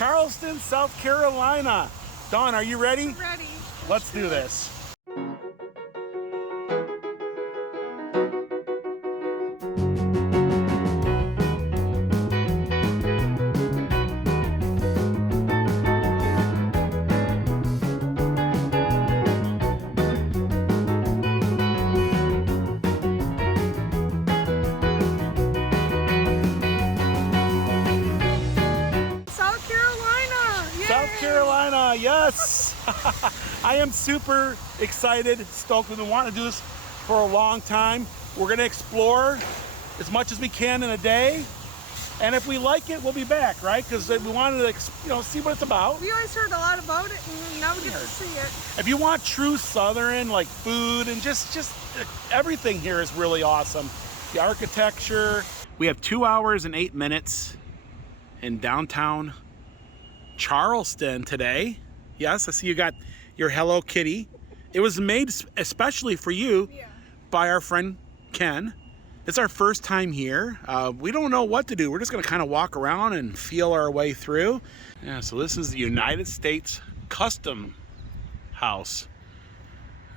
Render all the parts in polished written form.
Charleston, South Carolina. Dawn, are you ready? I'm ready. Let's do this. South Carolina, yes! I am super excited, stoked. We've been wanting to do this for a long time. We're gonna explore as much as we can in a day. And if we like it, we'll be back, right? Because we wanted to, see what it's about. We always heard a lot about it, and now we get to see it. If you want true Southern, like food and just everything here is really awesome. The architecture. We have 2 hours and 8 minutes in downtown Charleston today. Yes, I see you got your Hello Kitty. It was made especially for you by our friend Ken. It's our first time here. We don't know what to do. We're just gonna kind of walk around and feel our way through. Yeah, so this is the United States Custom House.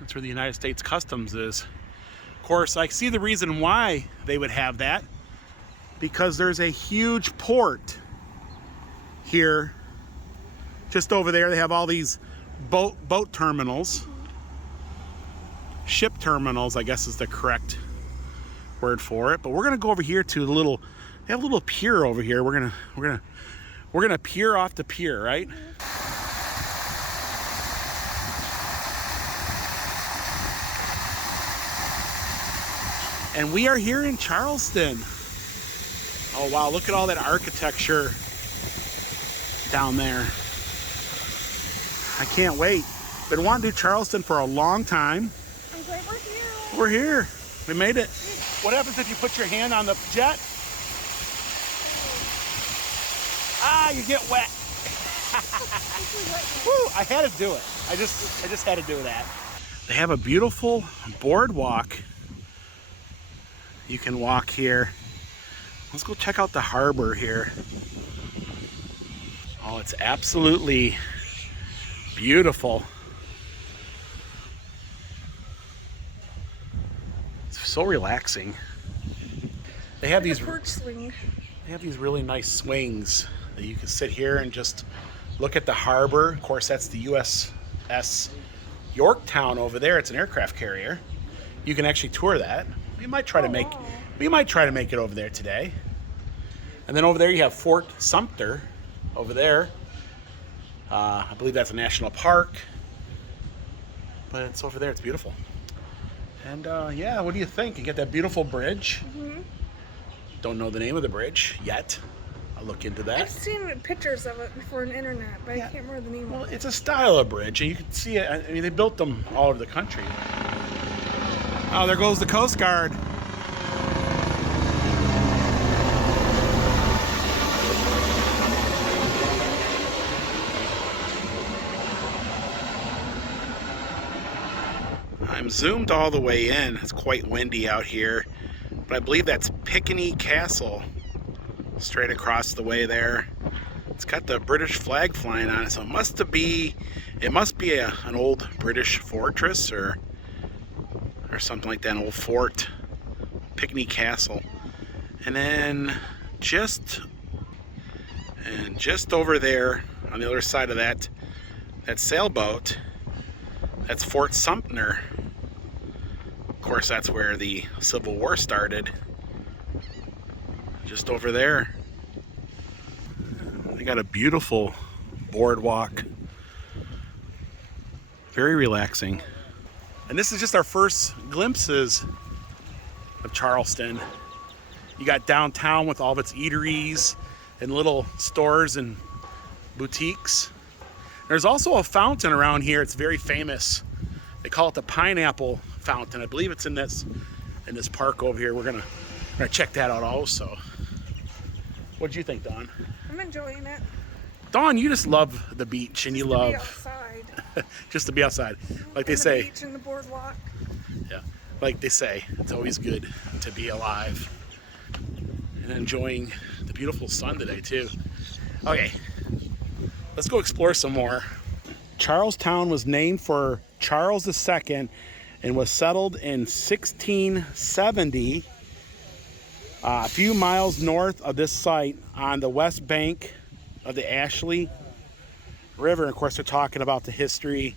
That's where the United States Customs is. Of course, I see the reason why they would have that, because there's a huge port here. Just over there, they have all these boat terminals. Ship terminals, I guess is the correct word for it. But we're gonna go over here to they have a little pier over here. We're gonna pier off the pier, right? And we are here in Charleston. Oh wow, look at all that architecture down there. I can't wait. Been wanting to do Charleston for a long time. I'm glad we're here. We're here. We made it. What happens if you put your hand on the jet? Ah, you get wet. Woo, I had to do it. I just had to do that. They have a beautiful boardwalk. You can walk here. Let's go check out the harbor here. Oh, it's absolutely beautiful. It's so relaxing. They have these porch swing. They have these really nice swings that you can sit here and just look at the harbor. Of course, that's the USS Yorktown over there. It's an aircraft carrier. You can actually tour that. We might try to make it over there today. And then over there you have Fort Sumter over there. I believe that's a national park, but it's over there. It's beautiful. And yeah, what do you think? You get that beautiful bridge. Don't know the name of the bridge yet. I'll look into that. I've seen pictures of it before on the internet, but I can't remember the name of it. Well, it's a style of bridge, and you can see it. I mean, they built them all over the country. Oh, there goes the Coast Guard. I'm zoomed all the way in. It's quite windy out here, but I believe that's Pickney Castle straight across the way there. It's got the British flag flying on it, so it must be an old British fortress or something like that, an old fort. Pickney Castle. And then just over there on the other side of that sailboat, that's Fort Sumter. Of course, that's where the Civil War started. Just over there. They got a beautiful boardwalk. Very relaxing. And this is just our first glimpses of Charleston. You got downtown with all of its eateries and little stores and boutiques. There's also a fountain around here. It's very famous. They call it the Pineapple Fountain. I believe it's in this park over here. We're gonna check that out also. What did you think, Dawn? I'm enjoying it. Dawn, you just love the beach and you love be outside. just to be outside, like they say. The beach and the boardwalk. Yeah, like they say, it's always good to be alive and enjoying the beautiful sun today too. Okay, Let's go explore some more. Charlestown was named for Charles II and was settled in 1670, a few miles north of this site on the west bank of the Ashley River. And of course, they're talking about the history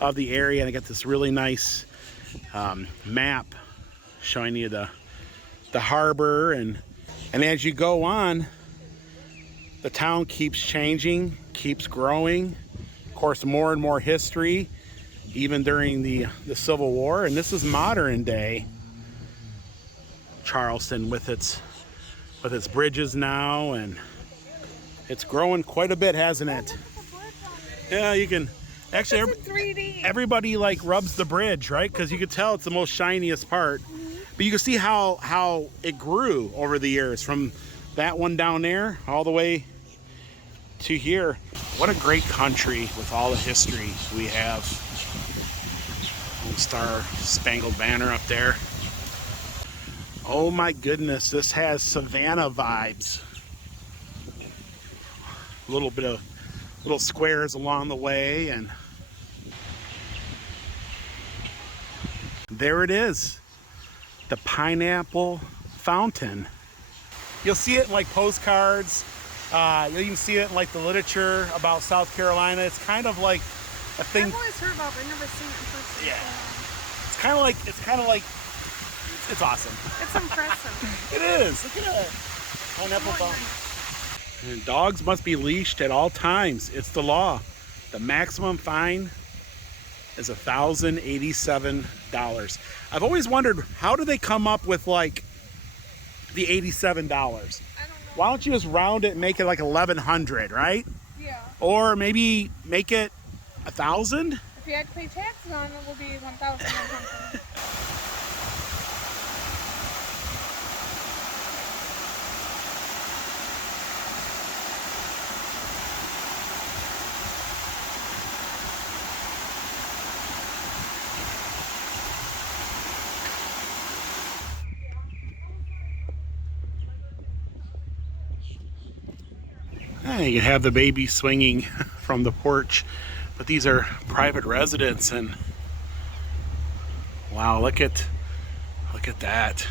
of the area, and I got this really nice map showing you the harbor, and as you go on, the town keeps changing, keeps growing. Of course, more and more history, even during the Civil War. And this is modern day Charleston with its bridges now, and it's growing quite a bit, hasn't it? Yeah, you can actually everybody like rubs the bridge, right? Because you can tell it's the most shiniest part. But you can see how it grew over the years, from that one down there all the way to here. What a great country with all the history we have. Star Spangled Banner up there. Oh my goodness, this has Savannah vibes. A little bit of little squares along the way, and there it is. The Pineapple Fountain. You'll see it in like postcards. You'll even see it in like the literature about South Carolina. It's kind of like a thing. I've always heard about it, but I've never seen it in person. Yeah. It's kind of like, it's awesome. It's impressive. It is. Look at that. Pineapple Fountain. And dogs must be leashed at all times. It's the law. The maximum fine is $1,087. I've always wondered, how do they come up with like the $87? I don't know. Why don't you just round it and make it like 1,100, right? Yeah. Or maybe make it 1,000? If you had to pay taxes on it, it will be 1,100. You can have the baby swinging from the porch, but these are private residents, and wow, look at that.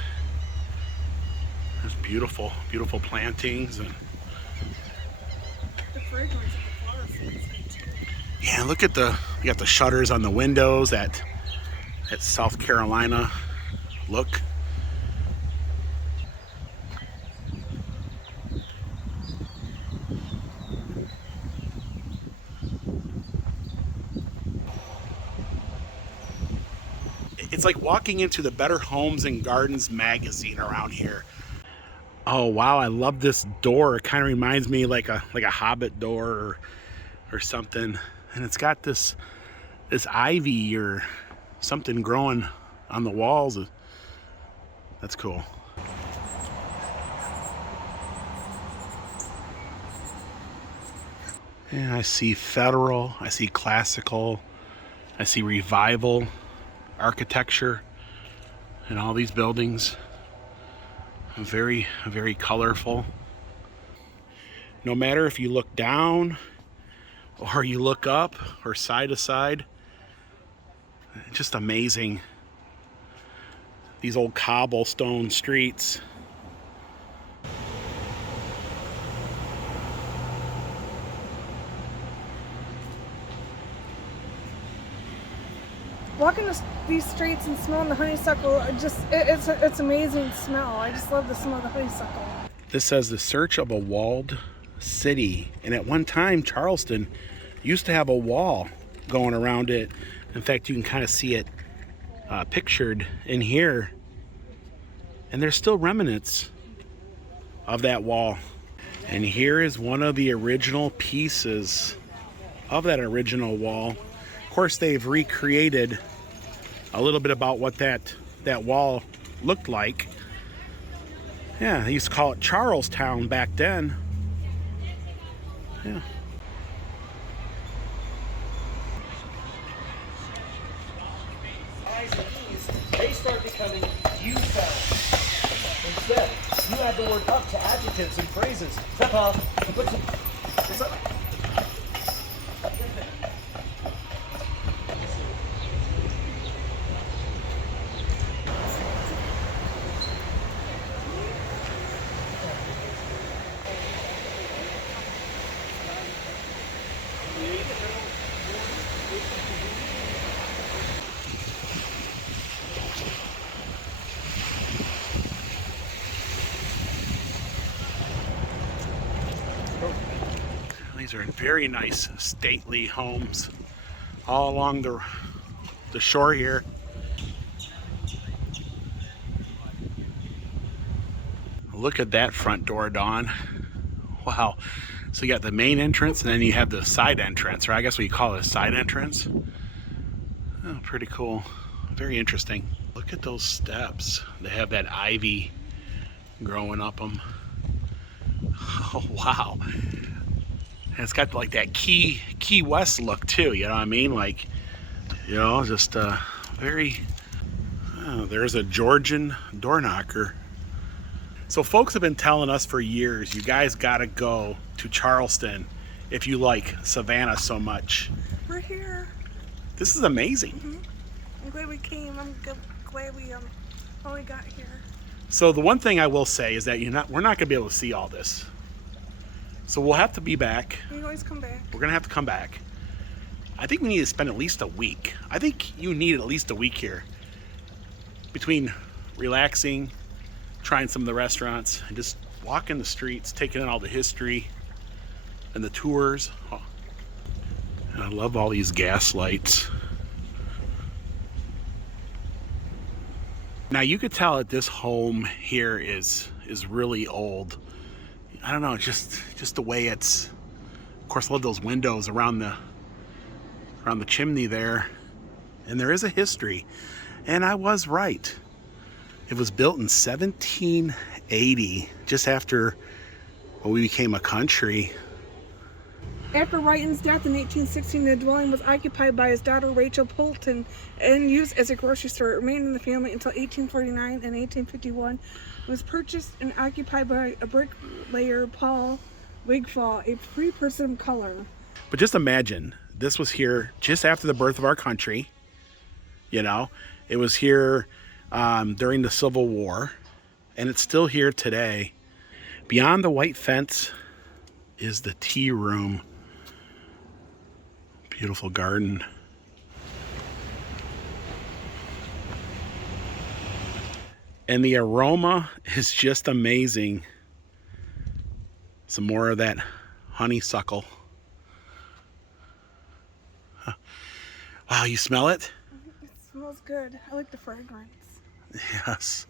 There's beautiful plantings, and The fragrance of the flowers is good too. yeah, look at you got the shutters on the windows, that South Carolina look. It's like walking into the Better Homes and Gardens magazine around here. Oh wow, I love this door. It kind of reminds me like a Hobbit door or something. And it's got this ivy or something growing on the walls. That's cool. Yeah, I see Federal, I see Classical, I see Revival architecture in all these buildings. Very colorful. No matter if you look down or you look up or side to side, just amazing. These old cobblestone streets. Walking these streets and smelling the honeysuckle, it's amazing smell. I just love the smell of the honeysuckle. This says the search of a walled city. And at one time, Charleston used to have a wall going around it. In fact, you can kind of see it pictured in here. And there's still remnants of that wall. And here is one of the original pieces of that original wall. Of course, they've recreated a little bit about what that wall looked like. Yeah, they used to call it Charlestown back then. Yeah. They start becoming you sounds. Instead, you add the word up to adjectives and phrases. Step up. What's up? These are very nice, stately homes all along the shore here. Look at that front door, Dawn. Wow. So you got the main entrance, and then you have the side entrance, or I guess we call it a side entrance. Oh, pretty cool. Very interesting. Look at those steps. They have that ivy growing up them. Oh, wow. And it's got like that Key West look too, you know what I mean? Like, you know, just very, oh, there's a Georgian door knocker. So folks have been telling us for years, you guys gotta go to Charleston if you like Savannah so much. We're here. This is amazing. Mm-hmm. I'm glad we came. I'm glad we got here. So the one thing I will say is that we're not gonna be able to see all this. So we'll have to be back. We always come back. We're gonna have to come back. I think we need to spend at least a week. I think you need at least a week here between relaxing, trying some of the restaurants, and just walking the streets, taking in all the history and the tours. Oh. And I love all these gas lights. Now you could tell that this home here is really old. I don't know, just the way it's. Of course, I love those windows around the chimney there, and there is a history. And I was right. It was built in 1780, just after we became a country. After Wrighton's death in 1816, the dwelling was occupied by his daughter Rachel Poulton and used as a grocery store. It remained in the family until 1849 and 1851. It was purchased and occupied by a bricklayer, Paul Wigfall, a free person of color. But just imagine, this was here just after the birth of our country. You know, it was here during the Civil War, and it's still here today. Beyond the white fence is the tea room. Beautiful garden. And the aroma is just amazing. Some more of that honeysuckle. Huh. Wow, you smell it? It smells good. I like the fragrance. Yes.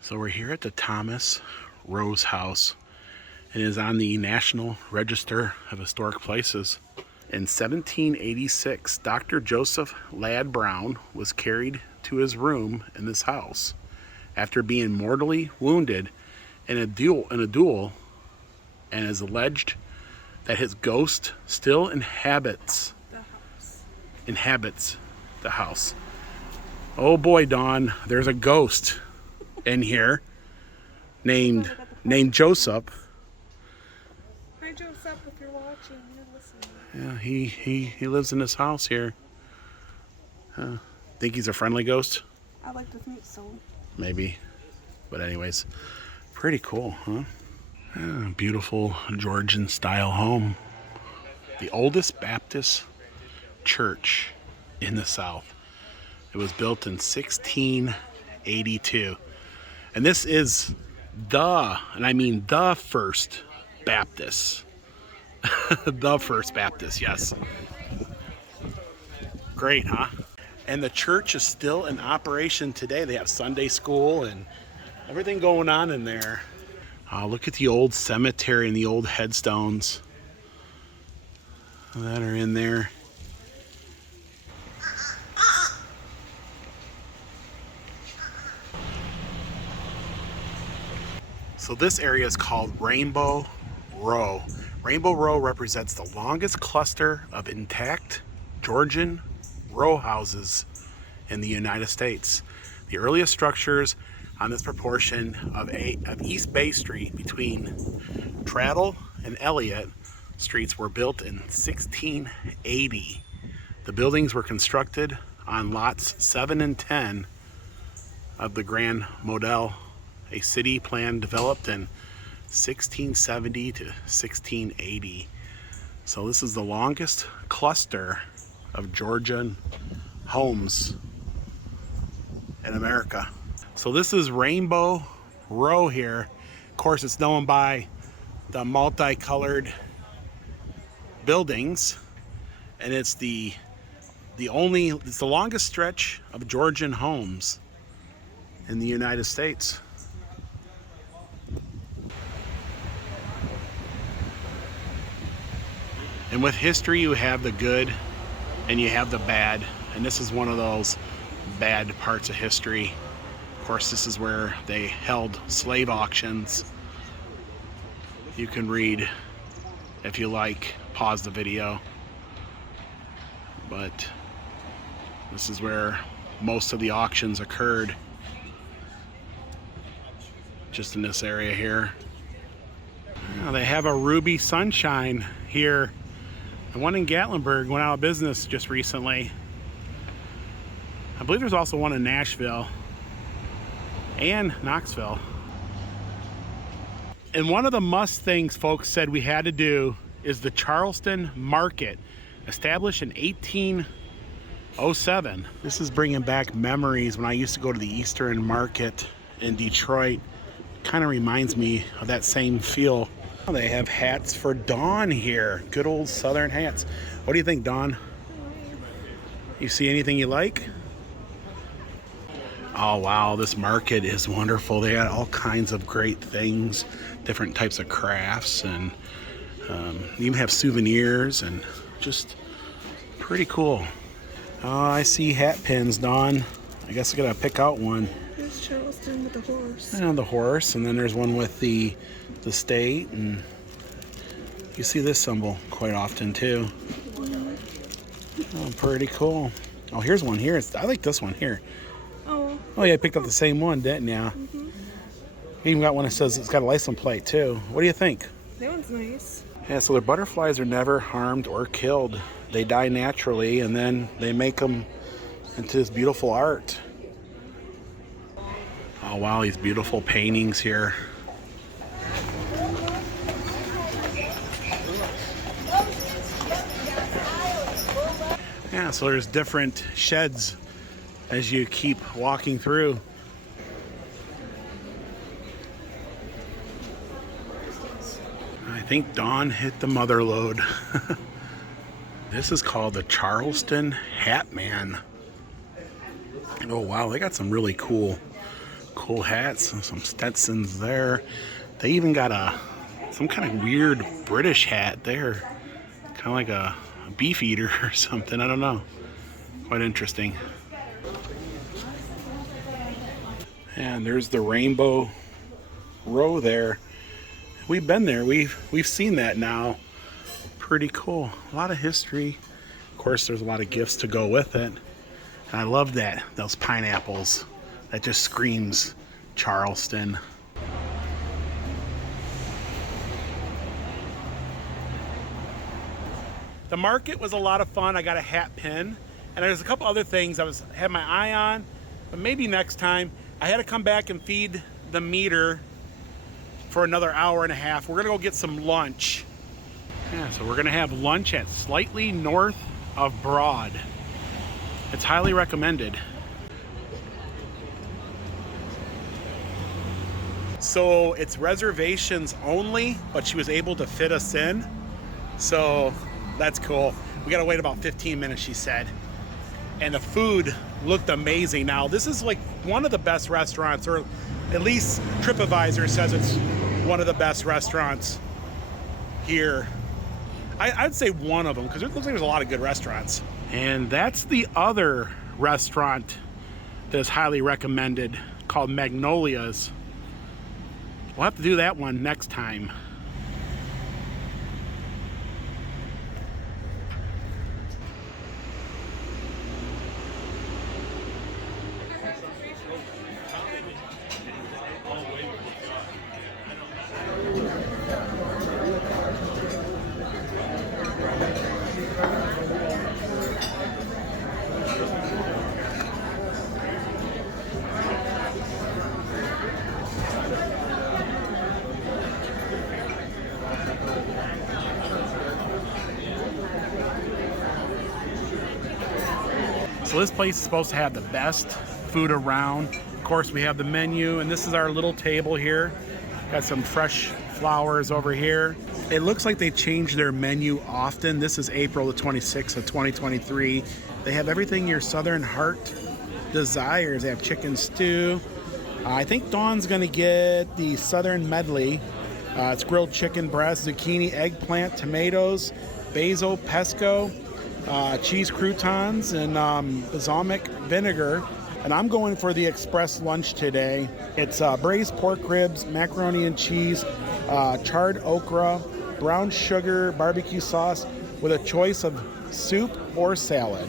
So we're here at the Thomas Rose House. It is on the National Register of Historic Places. In 1786, Dr. Joseph Ladd Brown was carried to his room in this house after being mortally wounded in a duel, and is alleged that his ghost still inhabits the house. Oh boy, Dawn, there's a ghost in here named Joseph. Hi Joseph, if you're watching, you're listening. Yeah, he lives in this house here. Think he's a friendly ghost? I like to think so. Maybe. But anyways, pretty cool, huh? Beautiful Georgian style home. The oldest Baptist church in the South. It was built in 1682. And this is the first Baptist. The first Baptist, yes. Great, huh? And the church is still in operation today. They have Sunday school and everything going on in there. Look at the old cemetery and the old headstones that are in there. So this area is called Rainbow Row. Rainbow Row represents the longest cluster of intact Georgian row houses in the United States. The earliest structures on this proportion of East Bay Street between Traddle and Elliott Streets were built in 1680. The buildings were constructed on lots 7 and 10 of the Grand Model, a city plan developed in 1670 to 1680. So this is the longest cluster of Georgian homes in America. So this is Rainbow row here. Of course, it's known by the multicolored buildings, and it's the longest stretch of Georgian homes in the United States. And with history, you have the good and you have the bad, and this is one of those bad parts of history. Of course, this is where they held slave auctions. You can read if you like, pause the video. But this is where most of the auctions occurred, just in this area here. They have a Ruby Sunshine here. The one in Gatlinburg went out of business just recently. I believe there's also one in Nashville and Knoxville. And one of the must things folks said we had to do is the Charleston Market, established in 1807. This is bringing back memories when I used to go to the Eastern Market in Detroit. Kind of reminds me of that same feel. They have hats for Dawn here. Good old Southern hats. What do you think, Dawn? You see anything you like? Oh wow, this market is wonderful. They had all kinds of great things, different types of crafts, and you even have souvenirs, and just pretty cool. Oh, I see hat pins, Dawn. I guess I gotta pick out one. There's Charleston with the horse. And the horse, and then there's one with the state, and you see this symbol quite often too. Oh, pretty cool. Oh, here's one here. I like this one here. Oh yeah, I picked up the same one, didn't ya? Mm-hmm. Even got one that says it's got a license plate too. What do you think? That one's nice. Yeah, so their butterflies are never harmed or killed. They die naturally, and then they make them into this beautiful art. Oh wow, these beautiful paintings here. Yeah, so there's different sheds as you keep walking through. I think Dawn hit the mother lode. This is called the Charleston Hat Man. Oh wow, they got some really cool hats and some Stetsons there. They even got some kind of weird British hat there, kind of like a beef eater or something. I don't know. Quite interesting. And there's the Rainbow Row there. We've been there. We've seen that now. Pretty cool. A lot of history. Of course, there's a lot of gifts to go with it. And I love that. Those pineapples. That just screams Charleston. The market was a lot of fun. I got a hat pin, and there's a couple other things I had my eye on, but maybe next time. I had to come back and feed the meter for another hour and a half. We're gonna go get some lunch. Yeah, so we're gonna have lunch at slightly north of Broad. It's highly recommended. So it's reservations only, but she was able to fit us in. So that's cool. We gotta wait about 15 minutes, she said. And the food looked amazing. Now, this is like one of the best restaurants, or at least TripAdvisor says it's one of the best restaurants here. I'd say one of them, because it looks like there's a lot of good restaurants. And that's the other restaurant that's highly recommended, called Magnolia's. We'll have to do that one next time. So this place is supposed to have the best food around. Of course, we have the menu, and this is our little table here. Got some fresh flowers over here. It looks like they change their menu often. This is April the 26th of 2023. They have everything your Southern heart desires. They have chicken stew. I think Dawn's gonna get the Southern medley. It's grilled chicken breast, zucchini, eggplant, tomatoes, basil, pesto, cheese croutons, and balsamic vinegar. And I'm going for the express lunch today. It's braised pork ribs, macaroni and cheese, charred okra, brown sugar, barbecue sauce with a choice of soup or salad.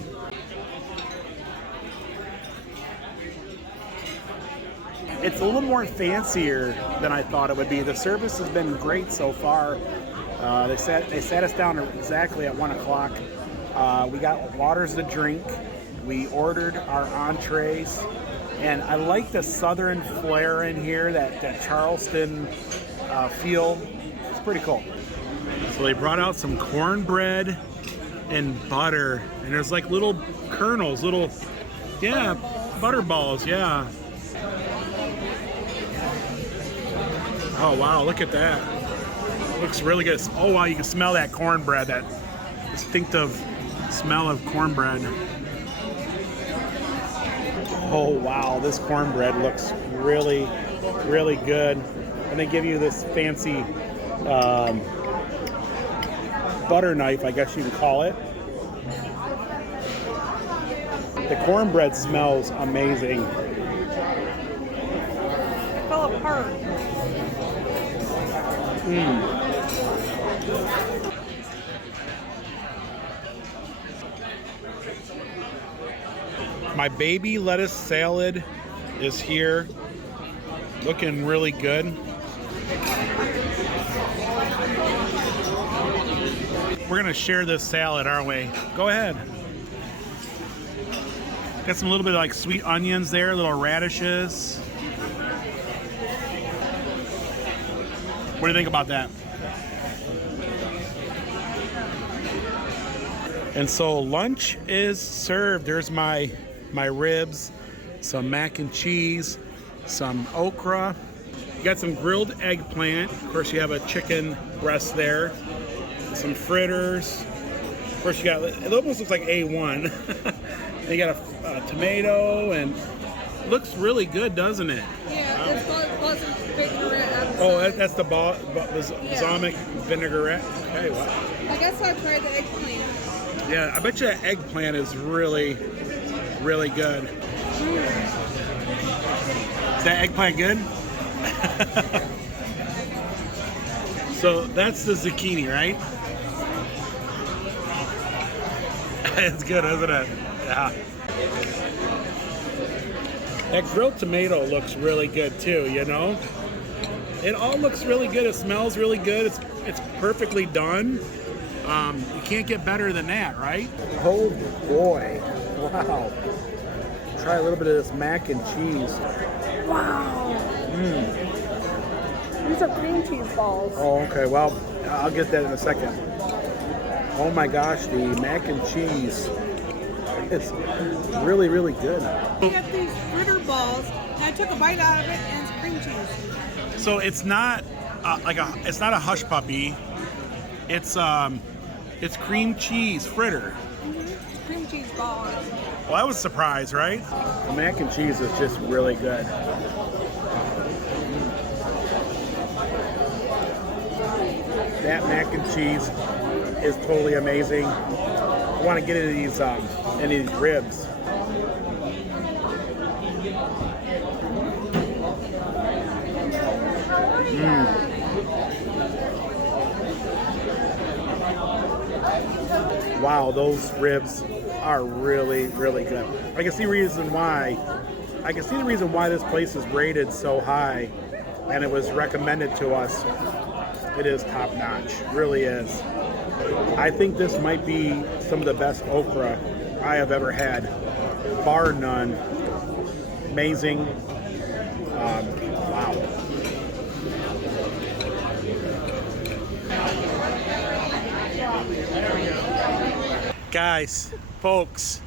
It's a little more fancier than I thought it would be. The service has been great so far. They sat us down exactly at 1 o'clock. We got waters to drink. We ordered our entrees, and I like the Southern flair in here, that Charleston feel. It's pretty cool. So they brought out some cornbread and butter, and there's like little kernels, yeah, butter balls, yeah. Oh wow, look at that. Looks really good. Oh wow, you can smell that cornbread, that distinctive smell of cornbread. Oh wow, this cornbread looks really, really good. And they give you this fancy butter knife, I guess you can call it. The cornbread smells amazing. It fell apart. My baby lettuce salad is here, looking really good. We're gonna share this salad, aren't we? Go ahead. Got some little bit of like sweet onions there, little radishes. What do you think about that? And so lunch is served. There's my ribs, some mac and cheese, some okra. You got some grilled eggplant. Of course, you have a chicken breast there. Some fritters. Of course, you got, it almost looks like A1. And you got a tomato, and it looks really good, doesn't it? Yeah, it's balsamic vinaigrette. Oh, that's the balsamic vinaigrette. Okay, wow. I guess I tried the eggplant. Yeah, I bet you that eggplant is really, really good. Is that eggplant good? So that's the zucchini, right? It's good, isn't it? Yeah. That grilled tomato looks really good too, you know? It all looks really good. It smells really good. It's perfectly done. You can't get better than that, right? Oh boy. Wow. Try a little bit of this mac and cheese. Wow. These are cream cheese balls. Oh, okay. Well, I'll get that in a second. Oh my gosh, the mac and cheese. It's really, really good. We have these fritter balls, and I took a bite out of it, and it's cream cheese. So it's not it's not a hush puppy. It's cream cheese fritter. Mm-hmm. Cream cheese balls. Well, I was surprised, right? The mac and cheese is just really good. That mac and cheese is totally amazing. I want to get into these ribs. Wow, those ribs are really, really good. I can see the reason why this place is rated so high, and it was recommended to us. It is top notch, really is. I think this might be some of the best okra I have ever had, bar none. Amazing. Wow. Guys, folks,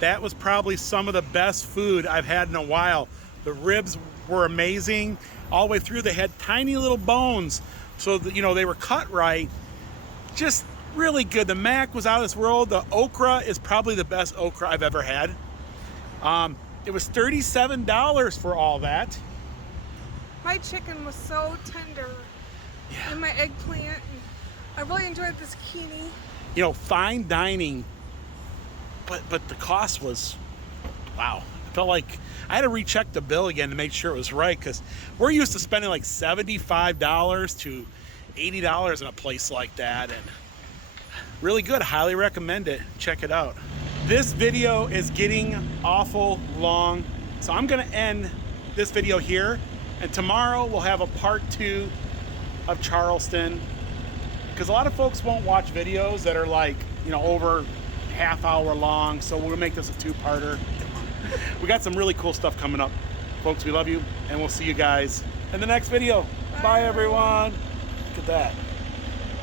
that was probably some of the best food I've had in a while. The ribs were amazing all the way through. They had tiny little bones, so that, you know, they were cut right. Just really good. The mac was out of this world. The okra is probably the best okra I've ever had. It was $37 for all that. My chicken was so tender. Yeah. And my eggplant. I really enjoyed this zucchini. You know, fine dining, but the cost was, wow. I felt like I had to recheck the bill again to make sure it was right, because we're used to spending like $75 to $80 in a place like that, and really good. Highly recommend it. Check it out. This video is getting awful long, so I'm gonna end this video here, and tomorrow we'll have a part 2 of Charleston, because a lot of folks won't watch videos that are like, you know, over half hour long, so we're gonna make this a 2-parter. We got some really cool stuff coming up. Folks, we love you, and we'll see you guys in the next video. Bye everyone. Look at that.